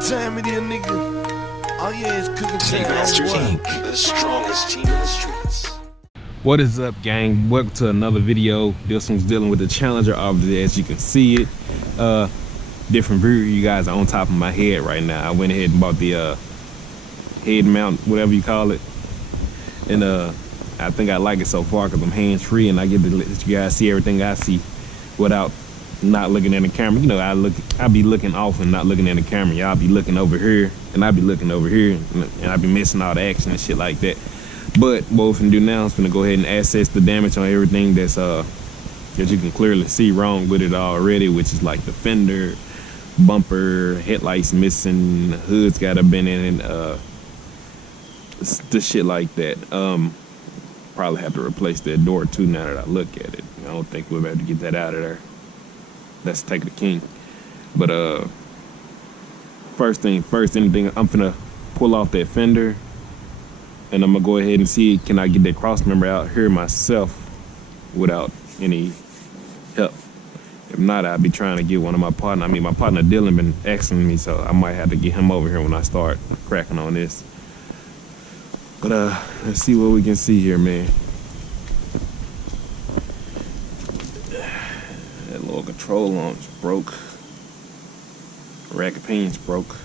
time it is, nigga. Oh yeah, it's cooking time. Master King, the strongest team in the streets. What is up, gang? Welcome to another video. This one's dealing with the Challenger, obviously, as you can see it. Different view. You guys are on top of my head right now. I went ahead and bought the head mount, whatever you call it, and I think I like it so far because I'm hands-free and I get to let you guys see everything I see without not looking at the camera. You know, I be looking off and not looking at the camera. Y'all be looking over here and I be looking over here, and I be missing all the action and shit like that. But what we're finna do now is finna go ahead and assess the damage on everything that's that you can clearly see wrong with it already, which is like the fender, bumper, headlights missing, hood's gotta been in it, the shit like that. Probably have to replace that door too now that I look at it. I don't think we'll be able to get that out of there. Let's take the king. But first thing first, I'm finna pull off that fender and I'm gonna go ahead and see, can I get that cross member out here myself without any help. If not, I'll be trying to get one of my partner. I mean, my partner Dylan been asking me, so I might have to get him over here when I start cracking on this. But let's see what we can see here, man. That little control launch broke. Rack of pins broke.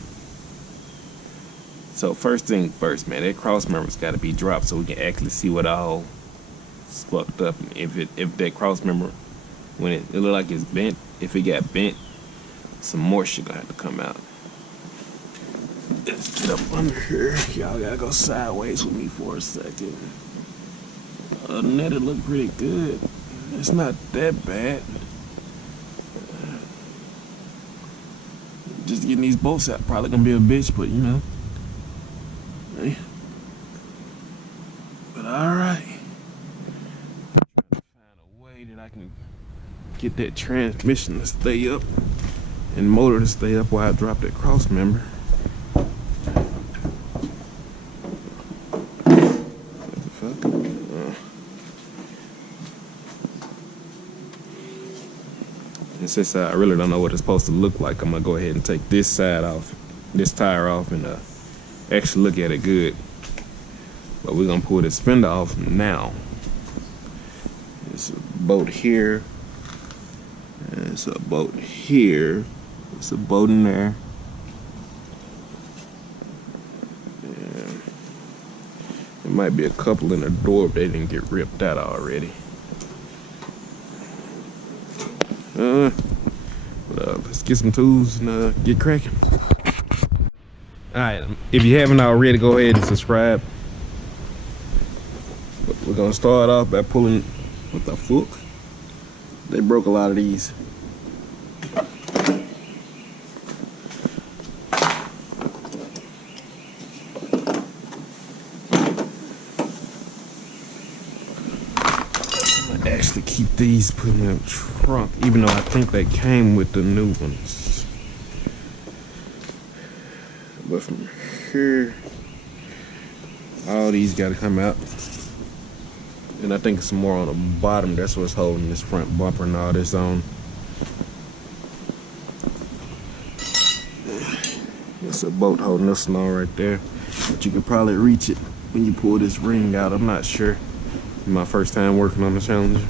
So first thing first, man, that cross member's got to be dropped so we can actually see what all is fucked up. If that cross member, when it look like it's bent, if it got bent, some more shit gonna have to come out. Let's get up under here. Y'all gotta go sideways with me for a second. Other than that, it looked pretty good. It's not that bad. Just getting these bolts out probably gonna be a bitch, but you know. Hey. But alright. I'm trying to find a way that I can get that transmission to stay up and motor to stay up while I drop that cross member. What the fuck? And since I really don't know what it's supposed to look like, I'm gonna go ahead and take this side off, this tire off, and actually look at it good. But we're gonna pull this fender off now. It's a bolt here. And it's a bolt here. It's a bolt in there. And there might be a couple in the door if they didn't get ripped out already. But let's get some tools and get cracking. Alright, if you haven't already, go ahead and subscribe. But we're gonna start off by pulling, what the fuck? They broke a lot of these. I'm gonna actually keep these put in the trunk, even though I think they came with the new ones. But from here, all these gotta come out. And I think some more on the bottom. That's what's holding this front bumper and all this on. It's a bolt holding this on right there. But you can probably reach it when you pull this ring out. I'm not sure. It's my first time working on the Challenger.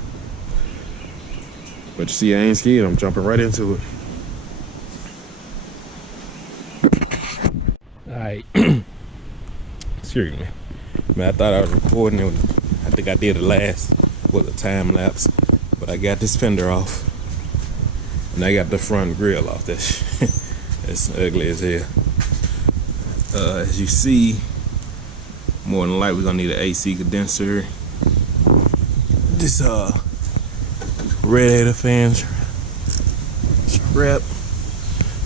But you see, I ain't scared. I'm jumping right into it. Alright. Excuse me. Man, I thought I was recording it. I think I did it last with a time lapse. But I got this fender off. And I got the front grill off. That's ugly as hell. As you see, more than likely we're gonna need an AC condenser. This radiator fan scrap.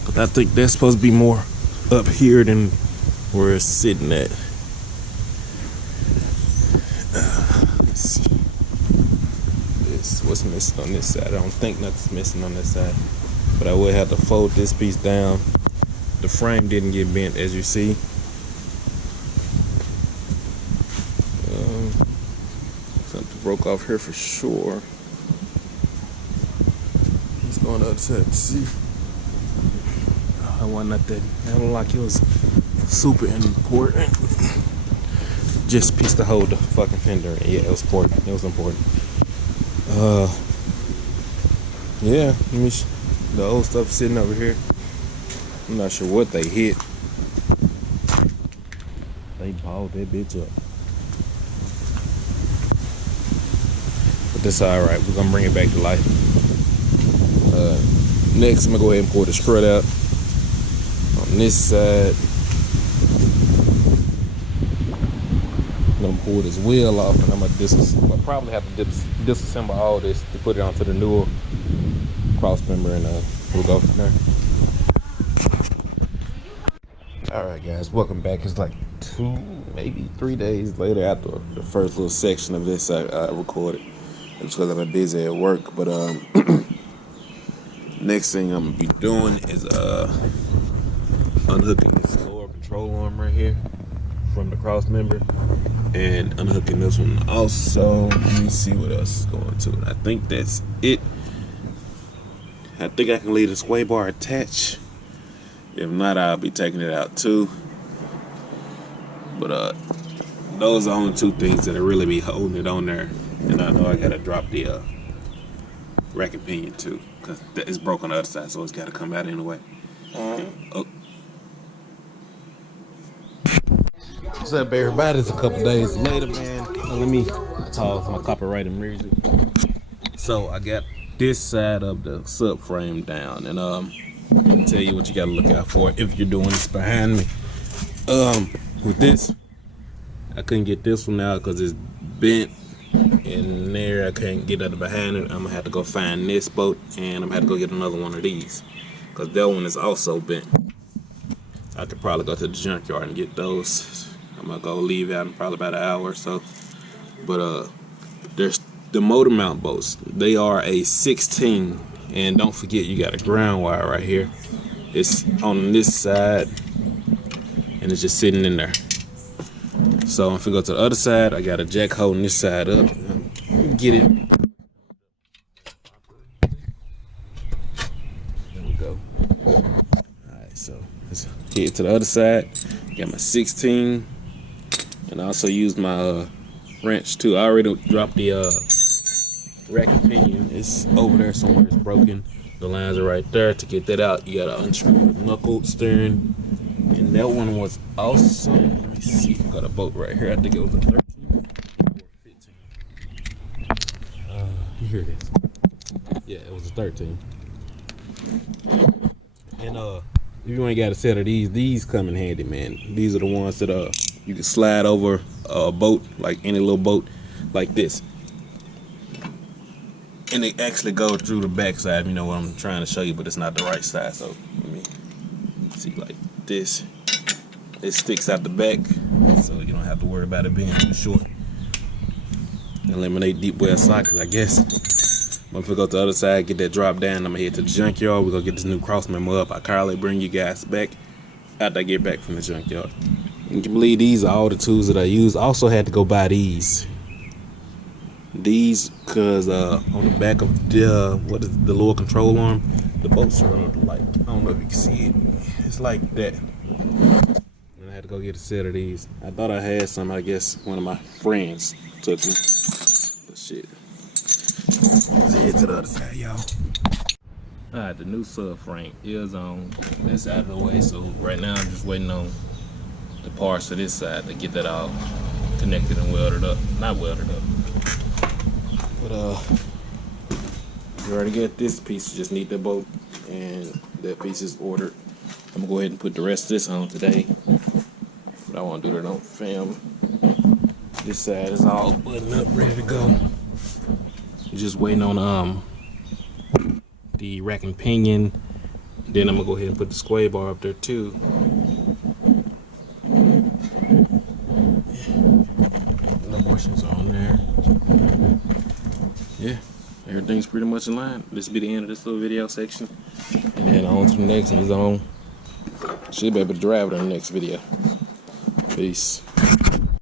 But I think that's supposed to be more up here than where it's sitting at. Let's see. What's missing on this side? I don't think nothing's missing on this side, but I will have to fold this piece down. The frame didn't get bent, as you see. Something broke off here for sure. Let's go on the other side to see. I wasn't nothing. I don't like it was super important. Just piece to hold the fucking fender. Yeah, it was important. It was important. Yeah, let me the old stuff sitting over here. I'm not sure what they hit. They balled that bitch up. But that's alright. We're gonna bring it back to life. Next, I'm gonna go ahead and pour the strut out on this side. I'm gonna pull this wheel off, and I'm gonna I'll probably have to disassemble all this to put it onto the newer cross member, and we'll go from there. Alright guys, welcome back. It's like 2, maybe 3 days later after the first little section of this I recorded. It's because I've been busy at work, but next thing I'm gonna be doing is unhooking this lower control arm right here from the cross member, and unhooking this one also. Let me see what else is going to it. I think that's it. I think I can leave the sway bar attached. If not, I'll be taking it out too. But those are the only 2 things that'll really be holding it on there. And I know I gotta drop the rack and pinion too, because it's broke on the other side, so it's gotta come out anyway. Oh. What's up, everybody? It's a couple days later, man. Let me pause my copyrighted music. So I got this side of the subframe down, and let me tell you what you gotta look out for if you're doing this behind me. With this, I couldn't get this one out because it's bent in there. I can't get it behind it. I'm gonna have to go find this bolt, and I'm gonna have to go get another one of these because that one is also bent. I could probably go to the junkyard and get those. I'm gonna go leave out in probably about an hour or so. But there's the motor mount bolts. They are a 16, and don't forget you got a ground wire right here. It's on this side, and it's just sitting in there. So if we go to the other side, I got a jack holding this side up. Get it. There we go. Alright, so let's head to the other side. Got my 16, and I also used my wrench too. I already dropped the rack and pinion. It's over there somewhere. It's broken. The lines are right there. To get that out, you gotta unscrew the knuckle steering. And that one was also, let me see, got a bolt right here. I think it was a 13 or 15. Here it is. Yeah, it was a 13. And if you ain't got a set of these come in handy, man. These are the ones that you can slide over a boat, like any little boat, like this. And they actually go through the back side. You know what I'm trying to show you, but it's not the right side. So let me see, like this. It sticks out the back, so you don't have to worry about it being too short. Eliminate deep well sockets, I guess. But if we go to the other side, get that drop down, I'm gonna head to the junkyard. We're gonna get this new cross member up. I currently bring you guys back after I get back from the junkyard. You can believe these are all the tools that I use. I also had to go buy these. These, cause on the back of the what is the lower control arm, the bolts are like, I don't know if you can see it. It's like that. And I had to go get a set of these. I thought I had some. I guess one of my friends took them. But shit. Let's head to the other side, y'all. Alright, the new subframe is on this side of the way. So right now I'm just waiting on the parts of this side to get that all connected and welded up. Not welded up. But we already got this piece. Just need the bolt, and that piece is ordered. I'm gonna go ahead and put the rest of this on today, but I want to do that on film. This side is all buttoned up, ready to go. Just waiting on the rack and pinion. Then I'm gonna go ahead and put the sway bar up there too. The bushings on there. Yeah, everything's pretty much in line. This will be the end of this little video section, and then on to the next one. Should be able to drive it in the next video. Peace.